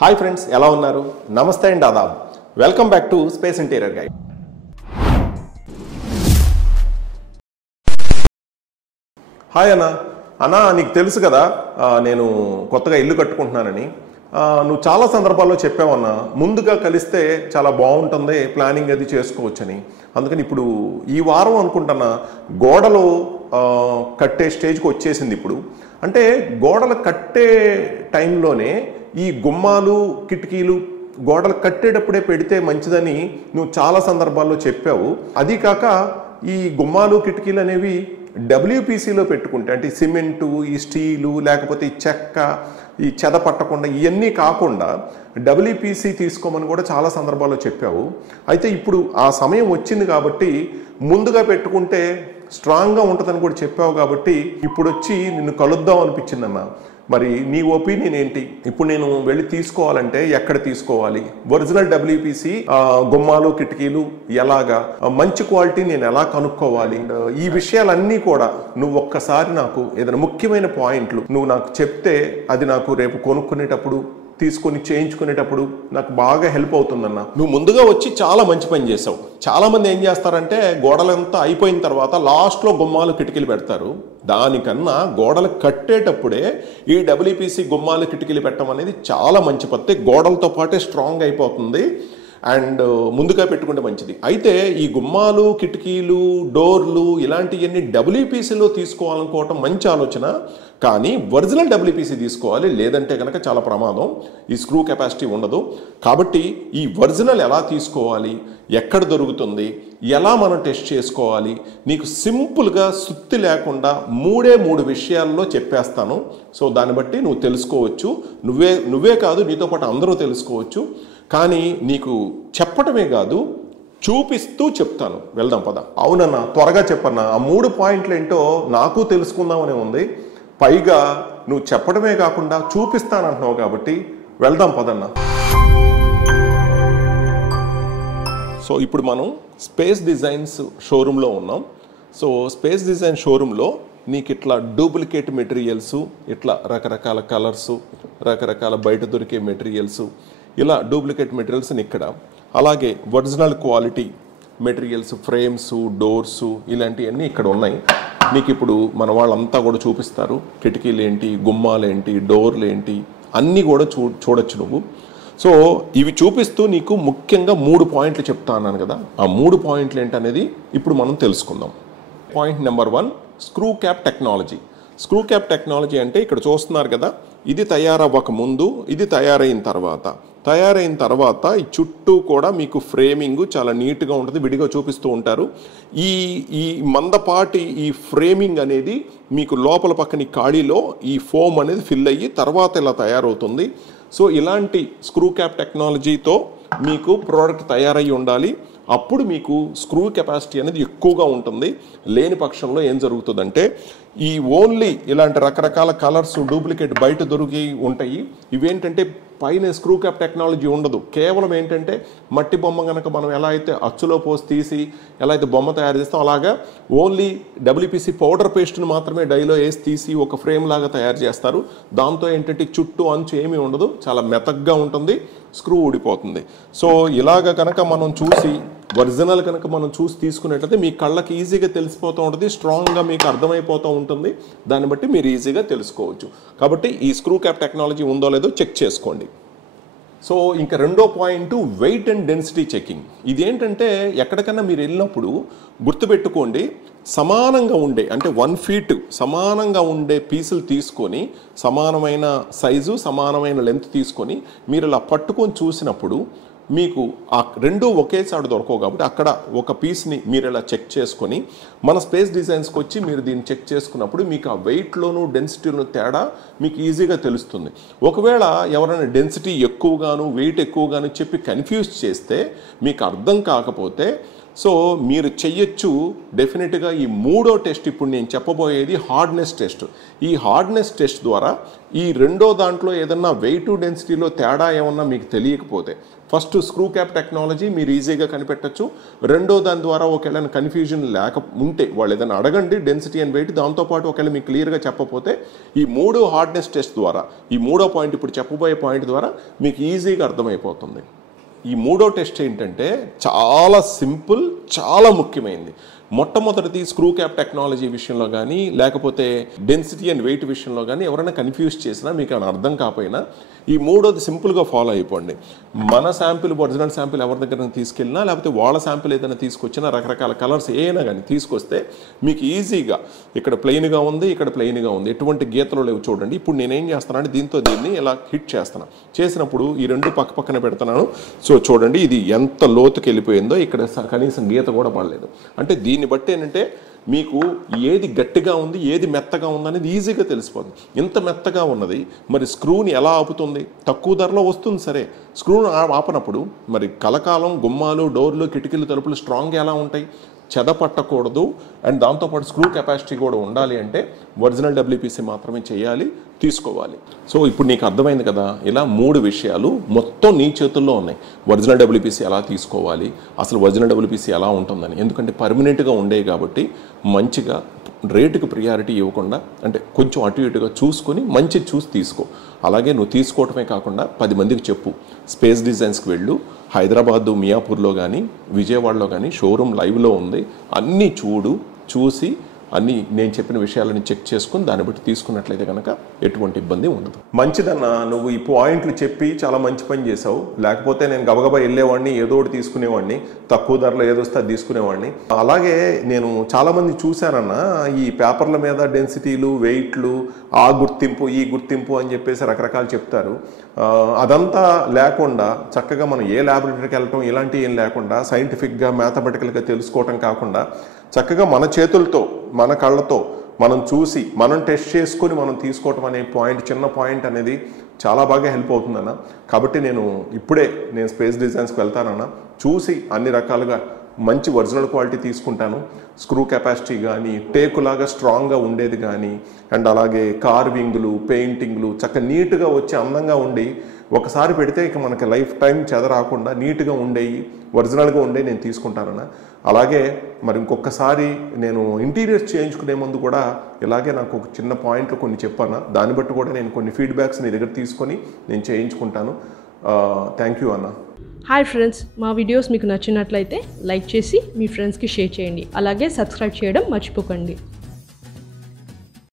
Hi friends, ఎలా ఉన్నారు? నమస్తే అండ్ ఆదాబ్. Welcome back to space interior guide. Hi అన్నా, నీకు తెలుసు కదా నేను కొత్తగా ఇల్లు కట్టుకుంటున్నానని. నువ్వు చాలా సందర్భాల్లో చెప్పావన్నా, ముందుగా కలిస్తే చాలా బాగుంటుంది, ప్లానింగ్ అది చేసుకోవచ్చని. అందుకని ఇప్పుడు ఈ వారం అనుకుంటున్నా గోడలు కట్టే స్టేజ్కి వచ్చేసింది. ఇప్పుడు అంటే గోడలు కట్టే టైంలోనే ఈ గుమ్మాలు కిటికీలు గోడలు కట్టేటప్పుడే పెడితే మంచిదని నువ్వు చాలా సందర్భాల్లో చెప్పావు. అది కాక ఈ గుమ్మాలు కిటికీలు అనేవి డబ్ల్యూపీసీలో పెట్టుకుంటే, అంటే సిమెంటు, ఈ స్టీలు, లేకపోతే ఈ చెక్క, ఈ చెద పట్టకుండా ఇవన్నీ కాకుండా డబ్ల్యూపీసీ తీసుకోమని కూడా చాలా సందర్భాల్లో చెప్పావు. అయితే ఇప్పుడు ఆ సమయం వచ్చింది కాబట్టి ముందుగా పెట్టుకుంటే స్ట్రాంగ్గా ఉంటుందని కూడా చెప్పావు. కాబట్టి ఇప్పుడు వచ్చి నిన్ను కలుద్దాం అనిపించిందన్న. మరి నీ ఒపీనియన్ ఏంటి? ఇప్పుడు నేను వెళ్ళి తీసుకోవాలంటే ఎక్కడ తీసుకోవాలి? ఒరిజినల్ డబ్ల్యూపీసీ గుమ్మాలు కిటికీలు ఎలాగా, మంచి క్వాలిటీ నేను ఎలా కనుక్కోవాలి? ఈ విషయాలన్నీ కూడా నువ్వు ఒక్కసారి నాకు ఏదైనా ముఖ్యమైన పాయింట్లు నువ్వు నాకు చెప్తే అది నాకు రేపు కొనుక్కునేటప్పుడు తీసుకొని చేయించుకునేటప్పుడు నాకు బాగా హెల్ప్ అవుతుందన్న. నువ్వు ముందుగా వచ్చి చాలా మంచి పని చేసావు. చాలామంది ఏం చేస్తారంటే గోడలంతా అయిపోయిన తర్వాత లాస్ట్లో గుమ్మాలు కిటికీలు పెడతారు. దానికన్నా గోడలు కట్టేటప్పుడే ఈ డబ్ల్యూపీసీ గుమ్మాలు కిటికీలు పెట్టడం అనేది చాలా మంచి పద్ధతి. గోడలతో పాటే స్ట్రాంగ్ అయిపోతుంది అండ్ ముందుగా పెట్టుకుంటే మంచిది. అయితే ఈ గుమ్మాలు కిటికీలు డోర్లు ఇలాంటివన్నీ డబ్ల్యూపీసీలో తీసుకోవాలనుకోవటం మంచి ఆలోచన. కానీ ఒరిజినల్ డబ్ల్యూపీసీ తీసుకోవాలి, లేదంటే కనుక చాలా ప్రమాదం. ఈ స్క్రూ కెపాసిటీ ఉండదు. కాబట్టి ఈ ఒరిజినల్ ఎలా తీసుకోవాలి, ఎక్కడ దొరుకుతుంది, ఎలా మనం టెస్ట్ చేసుకోవాలి, నీకు సింపుల్గా సుత్తి లేకుండా మూడు విషయాల్లో చెప్పేస్తాను. సో దాన్ని బట్టి నువ్వు తెలుసుకోవచ్చు. నువ్వే కాదు, నీతో పాటు అందరూ తెలుసుకోవచ్చు. కానీ నీకు చెప్పటమే కాదు, చూపిస్తూ చెప్తాను. వెళ్దాం పద. అవునన్నా, త్వరగా చెప్పన్నా. ఆ 3 పాయింట్లు ఏంటో నాకు తెలుసుకుందామనే ఉంది. పైగా నువ్వు చెప్పడమే కాకుండా చూపిస్తానంటున్నావు కాబట్టి వెళ్దాం పదన్నా. సో ఇప్పుడు మనం స్పేస్ డిజైన్స్ షోరూంలో ఉన్నాం. సో స్పేస్ డిజైన్ షోరూంలో నీకు ఇట్లా డూప్లికేట్ మెటీరియల్స్, ఇట్లా రకరకాల కలర్సు, రకరకాల బయట దొరికే మెటీరియల్స్, ఇలా డూప్లికేట్ మెటీరియల్స్ ఇక్కడ, అలాగే original quality materials, frames, doors ఇలాంటివన్నీ ఇక్కడ ఉన్నాయి. మీకు ఇప్పుడు మన వాళ్ళంతా కూడా చూపిస్తారు. కిటికీలు ఏంటి, గుమ్మాలు ఏంటి, డోర్లు ఏంటి అన్నీ కూడా చూడొచ్చు నువ్వు. సో ఇవి చూపిస్తూ నీకు ముఖ్యంగా 3 పాయింట్లు చెప్తా అన్నాను కదా, ఆ 3 పాయింట్లు ఏంటనేది ఇప్పుడు మనం తెలుసుకుందాం. Point number 1, screw cap technology. Screw cap technology అంటే ఇక్కడ చూస్తున్నారు కదా, ఇది తయారవ్వక ముందు, ఇది తయారైన తర్వాత ఈ చుట్టూ కూడా మీకు ఫ్రేమింగ్ చాలా నీట్గా ఉంటుంది. విడిగా చూపిస్తూ ఉంటారు. ఈ మందపాటి ఈ ఫ్రేమింగ్ అనేది మీకు లోపల పక్కన ఖాళీలో ఈ ఫోమ్ అనేది ఫిల్ అయ్యి తర్వాత ఇలా తయారవుతుంది. సో ఇలాంటి స్క్రూ క్యాప్ టెక్నాలజీతో మీకు ప్రోడక్ట్ తయారయ్యి ఉండాలి. అప్పుడు మీకు స్క్రూ కెపాసిటీ అనేది ఎక్కువగా ఉంటుంది. లేని పక్షంలో ఏం జరుగుతుందంటే ఈ ఓన్లీ ఇలాంటి రకరకాల కలర్స్ డూప్లికేట్ బయట దొరికి ఉంటాయి. ఇవేంటంటే పైన స్క్రూ క్యాప్ టెక్నాలజీ ఉండదు. కేవలం ఏంటంటే మట్టి బొమ్మ కనుక మనం ఎలా అయితే అచ్చులో పోసి తీసి ఎలా అయితే బొమ్మ తయారు చేస్తాం, అలాగా ఓన్లీ డబ్ల్యూపీసీ పౌడర్ పేస్ట్ని మాత్రమే డైలో వేసి తీసి ఒక ఫ్రేమ్ లాగా తయారు చేస్తారు. దాంతో ఏంటంటే చుట్టూ అంచు ఏమీ ఉండదు, చాలా మెతగ్గా ఉంటుంది, స్క్రూ ఊడిపోతుంది. సో ఇలాగ కనుక మనం చూసి ఒరిజినల్ కనుక మనం చూసి తీసుకునేటైతే మీ కళ్ళకి ఈజీగా తెలిసిపోతూ ఉంటుంది, స్ట్రాంగ్గా మీకు అర్థమైపోతూ ఉంటుంది. దాన్ని బట్టి మీరు ఈజీగా తెలుసుకోవచ్చు. కాబట్టి ఈ స్క్రూ క్యాప్ టెక్నాలజీ ఉందో లేదో చెక్ చేసుకోండి. సో ఇంకా రెండో point, weight and density checking. ఇదేంటంటే ఎక్కడికన్నా మీరు వెళ్ళినప్పుడు గుర్తుపెట్టుకోండి, సమానంగా ఉండే అంటే 1 ఫీట్ సమానంగా ఉండే పీసులు తీసుకొని సమానమైన సైజు సమానమైన లెంత్ తీసుకొని మీరు ఇలా పట్టుకొని చూసినప్పుడు మీకు ఆ రెండు ఒకేసారి దొరకవు. కాబట్టి అక్కడ ఒక పీస్ని మీరు ఇలా చెక్ చేసుకొని మన స్పేస్ డిజైన్స్కి వచ్చి మీరు దీన్ని చెక్ చేసుకున్నప్పుడు మీకు ఆ వెయిట్లోను డెన్సిటీలోను తేడా మీకు ఈజీగా తెలుస్తుంది. ఒకవేళ ఎవరైనా డెన్సిటీ ఎక్కువగాను వెయిట్ ఎక్కువగాను చెప్పి కన్ఫ్యూజ్ చేస్తే, మీకు అర్థం కాకపోతే సో మీరు చెయ్యొచ్చు డెఫినెట్గా. ఈ మూడో టెస్ట్ ఇప్పుడు నేను చెప్పబోయేది హార్డ్నెస్ టెస్ట్. ఈ హార్డ్నెస్ టెస్ట్ ద్వారా ఈ రెండో దాంట్లో ఏదన్నా వెయిట్ డెన్సిటీలో తేడా ఏమన్నా మీకు తెలియకపోతే, ఫస్ట్ స్క్రూ క్యాప్ టెక్నాలజీ మీరు ఈజీగా కనిపెట్టచ్చు. రెండో దాని ద్వారా ఒకవేళ కన్ఫ్యూజన్ లేక ఉంటే వాళ్ళు ఏదైనా అడగండి డెన్సిటీ అండ్ వెయిట్. దాంతోపాటు ఒకవేళ మీకు క్లియర్గా చెప్పకపోతే ఈ మూడో హార్డ్నెస్ టెస్ట్ ద్వారా, ఈ మూడో పాయింట్ ఇప్పుడు చెప్పబోయే పాయింట్ ద్వారా మీకు ఈజీగా అర్థమైపోతుంది. ఈ మూడో టెస్ట్ ఏంటంటే చాలా సింపుల్, చాలా ముఖ్యమైనది. మొట్టమొదటిది స్క్రూ క్యాప్ టెక్నాలజీ విషయంలో కానీ లేకపోతే డెన్సిటీ అండ్ వెయిట్ విషయంలో కానీ ఎవరైనా కన్ఫ్యూజ్ చేసినా, మీకు అని అర్థం కాకపోయినా ఈ మూడోది సింపుల్గా ఫాలో అయిపోండి. మన శాంపిల్, ఒరిజినల్ శాంపిల్ ఎవరి దగ్గర తీసుకెళ్ళినా లేకపోతే వాళ్ళ శాంపిల్ ఏదైనా తీసుకొచ్చినా, రకరకాల కలర్స్ ఏమైనా కానీ తీసుకొస్తే మీకు ఈజీగా ఇక్కడ ప్లెయిన్గా ఉంది, ఇక్కడ ప్లెయిన్గా ఉంది, ఎటువంటి గీతలు లేవు. చూడండి ఇప్పుడు నేనేం చేస్తానంటే దీన్ని ఇలా హిట్ చేస్తున్నాను. చేసినప్పుడు ఈ రెండు పక్క పక్కన పెడుతున్నాను. సో చూడండి ఇది ఎంత లోతుకి వెళ్ళిపోయిందో, ఇక్కడ కనీసం గీత కూడా పడలేదు. అంటే దీన్ని బట్టి ఏంటంటే మీకు ఏది గట్టిగా ఉంది, ఏది మెత్తగా ఉంది అనేది ఈజీగా తెలిసిపోతుంది. ఇంత మెత్తగా ఉన్నది మరి స్క్రూని ఎలా ఆపుతుంది? తక్కువ ధరలో వస్తుంది సరే, స్క్రూను ఆపనప్పుడు మరి కలకాలం గుమ్మాలు, డోర్లు, కిటికీలు, తలుపులు స్ట్రాంగ్గా ఎలా ఉంటాయి? చెదపట్టకూడదు. అండ్ దాంతోపాటు స్క్రూ కెపాసిటీ కూడా ఉండాలి. అంటే ఒరిజినల్ డబ్ల్యూపీసీ మాత్రమే చేయాలి, తీసుకోవాలి. సో ఇప్పుడు నీకు అర్థమైంది కదా, ఇలా 3 విషయాలు మొత్తం నీ చేతుల్లో ఉన్నాయి. ఒరిజినల్ డబ్ల్యూపీసీ ఎలా తీసుకోవాలి, అసలు ఒరిజినల్ డబ్ల్యూపీసీ ఎలా ఉంటుందని. ఎందుకంటే పర్మనెంట్గా ఉండేవి కాబట్టి మంచిగా రేటుకి ప్రియారిటీ ఇవ్వకుండా, అంటే కొంచెం అటు ఇటుగా చూసుకొని మంచి చూసి తీసుకో. అలాగే నువ్వు తీసుకోవటమే కాకుండా 10 మందికి చెప్పు. స్పేస్ డిజైన్స్కి వెళ్ళు. హైదరాబాదు మియాపూర్లో కానీ విజయవాడలో కానీ షోరూమ్ లైవ్లో ఉంది. అన్నీ చూసి అన్నీ నేను చెప్పిన విషయాలని చెక్ చేసుకుని దాన్ని బట్టి తీసుకున్నట్లయితే కనుక ఎటువంటి ఇబ్బంది ఉండదు. మంచిదన్నా, నువ్వు ఈ పాయింట్లు చెప్పి చాలా మంచి పని చేసావు. లేకపోతే నేను గబగబా వెళ్ళేవాడిని, ఏదో ఒకటి తీసుకునేవాడిని, తక్కువ ధరలో ఏదొస్తే అది తీసుకునేవాడిని. అలాగే నేను చాలామంది చూశానన్నా ఈ పేపర్ల మీద డెన్సిటీలు, వెయిట్లు, ఆ గుర్తింపు, ఈ గుర్తింపు అని చెప్పేసి రకరకాలు చెప్తారు. అదంతా లేకుండా చక్కగా మనం ఏ ల్యాబొరేటరీకి వెళ్ళటం ఇలాంటివి ఏం లేకుండా సైంటిఫిక్గా, మ్యాథమెటికల్గా తెలుసుకోవటం కాకుండా చక్కగా మన చేతులతో, మన కళ్ళతో మనం చూసి, మనం టెస్ట్ చేసుకొని మనం తీసుకోవటం అనే పాయింట్, చిన్న పాయింట్ అనేది చాలా బాగా హెల్ప్ అవుతుందన్న. కాబట్టి నేను స్పేస్ డిజైన్స్కి వెళ్తానన్నా, చూసి అన్ని రకాలుగా మంచి ఒరిజినల్ క్వాలిటీ తీసుకుంటాను. స్క్రూ కెపాసిటీ కానీ, టేకులాగా స్ట్రాంగ్గా ఉండేది కానీ, అండ్ అలాగే కార్వింగ్లు, పెయింటింగ్లు చక్కగా నీట్గా వచ్చి అందంగా ఉండి ఒకసారి పెడితే ఇక మనకి లైఫ్ టైం చెదరాకుండా నీట్గా ఉండేవి, ఒరిజినల్గా ఉండే నేను తీసుకుంటానన్నా. అలాగే మరి ఇంకొకసారి నేను ఇంటీరియర్స్ చేయించుకునే ముందు కూడా ఇలాగే నాకు ఒక చిన్న పాయింట్లు కొన్ని చెప్పాను. దాన్ని బట్టి కూడా నేను కొన్ని ఫీడ్బ్యాక్స్ నీ దగ్గర తీసుకొని నేను చేయించుకుంటాను. థ్యాంక్ యూ అన్న. హాయ్ ఫ్రెండ్స్, మా వీడియోస్ మీకు నచ్చినట్లయితే లైక్ చేసి మీ ఫ్రెండ్స్కి షేర్ చేయండి. అలాగే సబ్స్క్రైబ్ చేయడం మర్చిపోకండి.